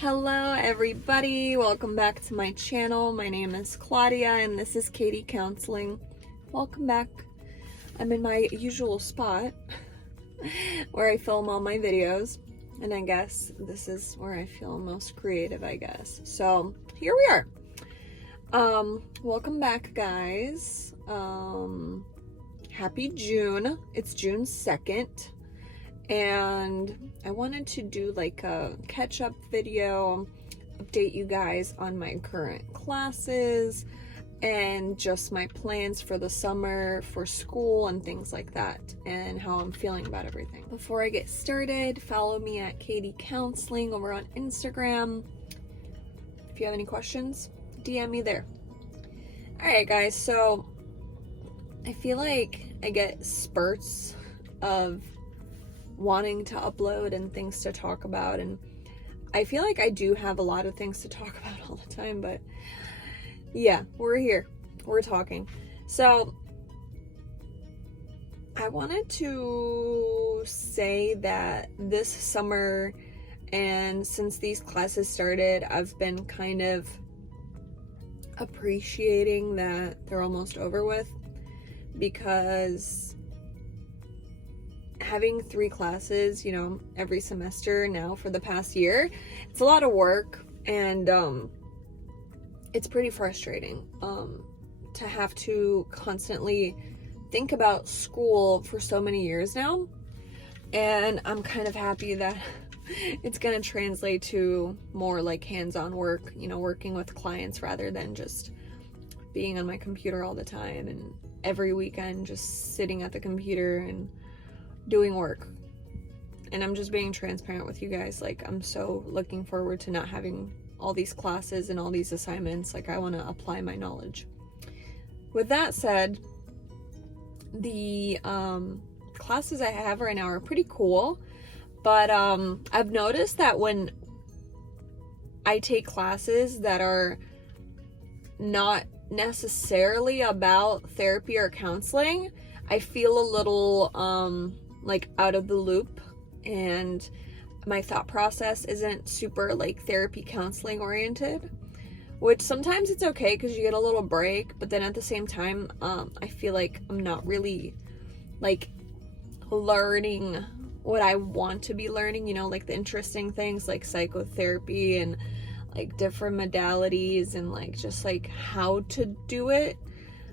Hello everybody, welcome back to my channel. My name is Claudia and this is Katie Counseling. Welcome back. I'm in my usual spot where I film all my videos, and I guess this is where I feel most creative, I guess. So here we are. Welcome back, guys. Happy June. It's June 2nd. And I wanted to do like a catch-up video, update you guys on my current classes and just my plans for the summer for school and things like that, and how I'm feeling about everything. Before I get started, follow me at Katie Counseling over on Instagram. If you have any questions, DM me there. Alright guys, so I feel like I get spurts of wanting to upload and things to talk about, and I feel like I do have a lot of things to talk about all the time, but yeah, we're here, we're talking. So I wanted to say that this summer, and since these classes started, I've been kind of appreciating that they're almost over with, because having 3 classes, you know, every semester now for the past year, it's a lot of work, and it's pretty frustrating to have to constantly think about school for so many years now. And I'm kind of happy that it's going to translate to more like hands-on work, you know, working with clients rather than just being on my computer all the time and every weekend just sitting at the computer and doing work. And I'm just being transparent with you guys. Like, I'm so looking forward to not having all these classes and all these assignments. Like, I want to apply my knowledge. With that said, the classes I have right now are pretty cool, but I've noticed that when I take classes that are not necessarily about therapy or counseling, I feel a little like out of the loop, and my thought process isn't super like therapy counseling oriented, which sometimes it's okay because you get a little break, but then at the same time I feel like I'm not really like learning what I want to be learning, you know, like the interesting things like psychotherapy and like different modalities and like just like how to do it,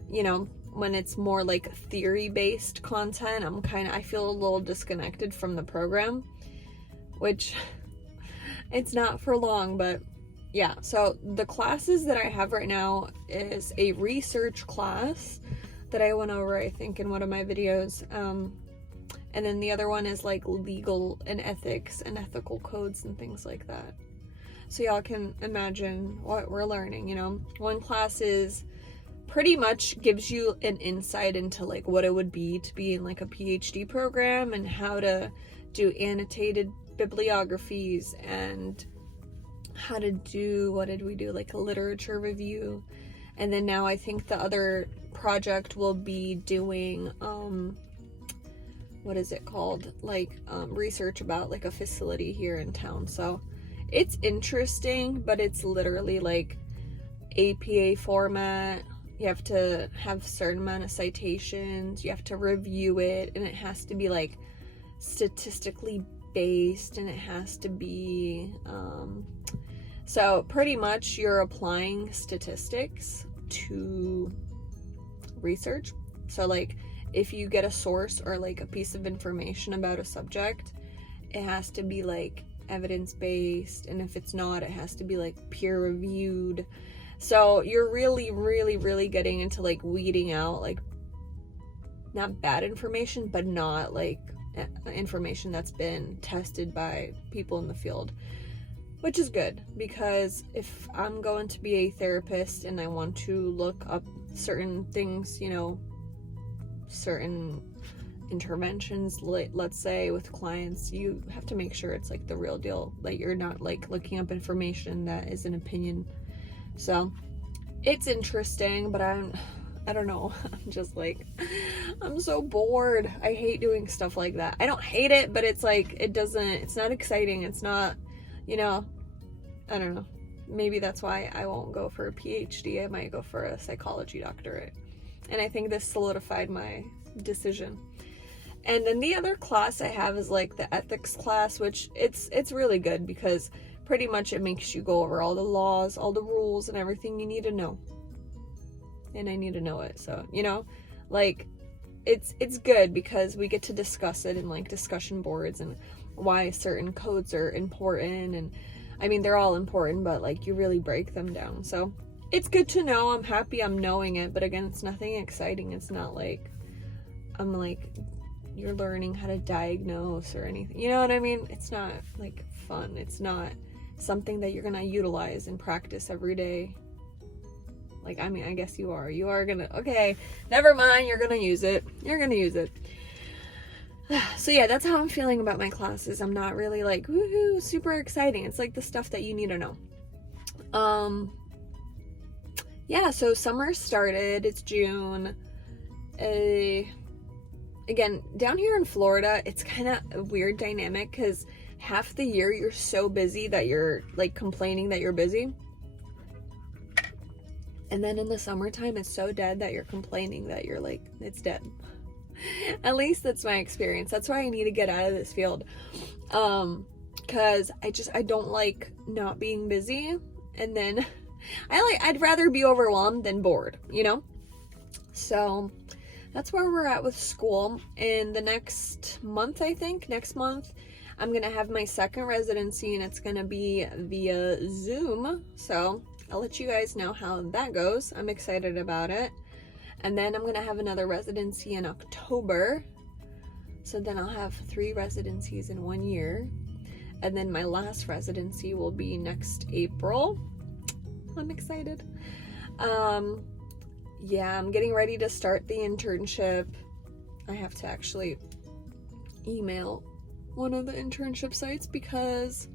you know. When it's more like theory-based content, I feel a little disconnected from the program, which it's not for long, but yeah. So the classes that I have right now is a research class that I went over, I think, in one of my videos. And then the other one is like legal and ethics and ethical codes and things like that. So y'all can imagine what we're learning, you know. One class is pretty much gives you an insight into like what it would be to be in like a PhD program and how to do annotated bibliographies and how to do, what did we do, like a literature review. And then now I think the other project will be doing what is it called, like research about like a facility here in town. So it's interesting, but it's literally like APA format. You have to have a certain amount of citations, you have to review it, and it has to be like statistically based, and it has to be so pretty much you're applying statistics to research. So like if you get a source or like a piece of information about a subject, it has to be like evidence-based, and if it's not, it has to be like peer-reviewed. So you're really getting into like weeding out like not bad information, but not like information that's been tested by people in the field, which is good, because if I'm going to be a therapist and I want to look up certain things, you know, certain interventions, let's say with clients, you have to make sure it's like the real deal, like you're not like looking up information that is an opinion. So it's interesting, but I don't know. I'm just like, I'm so bored. I hate doing stuff like that. I don't hate it, but it's like, it's not exciting. It's not, you know, I don't know. Maybe that's why I won't go for a PhD. I might go for a psychology doctorate. And I think this solidified my decision. And then the other class I have is like the ethics class, which it's really good because pretty much it makes you go over all the laws, all the rules, and everything you need to know. And I need to know it. So, you know, like it's good because we get to discuss it in like discussion boards and why certain codes are important. And I mean, they're all important, but like you really break them down. So it's good to know. I'm happy I'm knowing it, but again, it's nothing exciting. It's not like I'm like you're learning how to diagnose or anything. You know what I mean? It's not like fun. It's not something that you're gonna utilize and practice every day. Like, I mean, I guess you are. You are gonna, okay, never mind, you're gonna use it. You're gonna use it. So yeah, that's how I'm feeling about my classes. I'm not really like, woohoo, super exciting. It's like the stuff that you need to know. Yeah, so summer started. It's June. Again, down here in Florida, it's kind of a weird dynamic because half the year you're so busy that you're like complaining that you're busy. And then in the summertime, it's so dead that you're complaining that you're like, it's dead. At least that's my experience. That's why I need to get out of this field. Cause I don't like not being busy. And then I'd rather be overwhelmed than bored, you know? So that's where we're at with school. In the next month, I think, next month, I'm gonna have my second residency and it's gonna be via Zoom. So I'll let you guys know how that goes. I'm excited about it. And then I'm gonna have another residency in October. So then I'll have 3 residencies in 1 year. And then my last residency will be next April. I'm excited. Yeah, I'm getting ready to start the internship. I have to actually email one of the internship sites because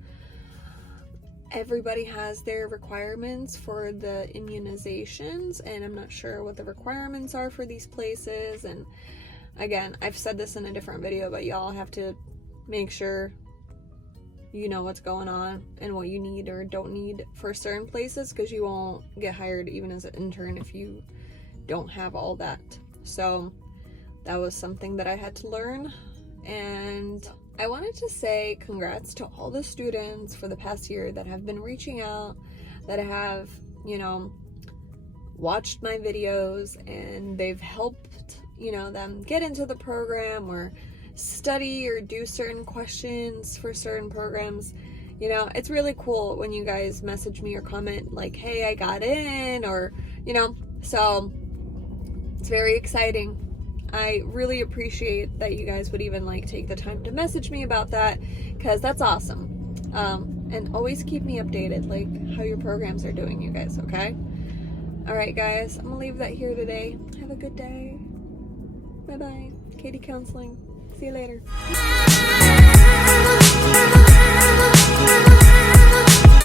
everybody has their requirements for the immunizations, and I'm not sure what the requirements are for these places. And again, I've said this in a different video, but y'all have to make sure you know what's going on and what you need or don't need for certain places, because you won't get hired even as an intern if you don't have all that. So that was something that I had to learn. And I wanted to say congrats to all the students for the past year that have been reaching out, that have, you know, watched my videos and they've helped, you know, them get into the program or study or do certain questions for certain programs. You know, it's really cool when you guys message me or comment like, hey, I got in, or, you know, so it's very exciting. I really appreciate that you guys would even like take the time to message me about that, because that's awesome. And always keep me updated, like how your programs are doing, you guys, okay? All right, guys, I'm gonna leave that here today. Have a good day. Bye-bye. Katie Counseling. See you later.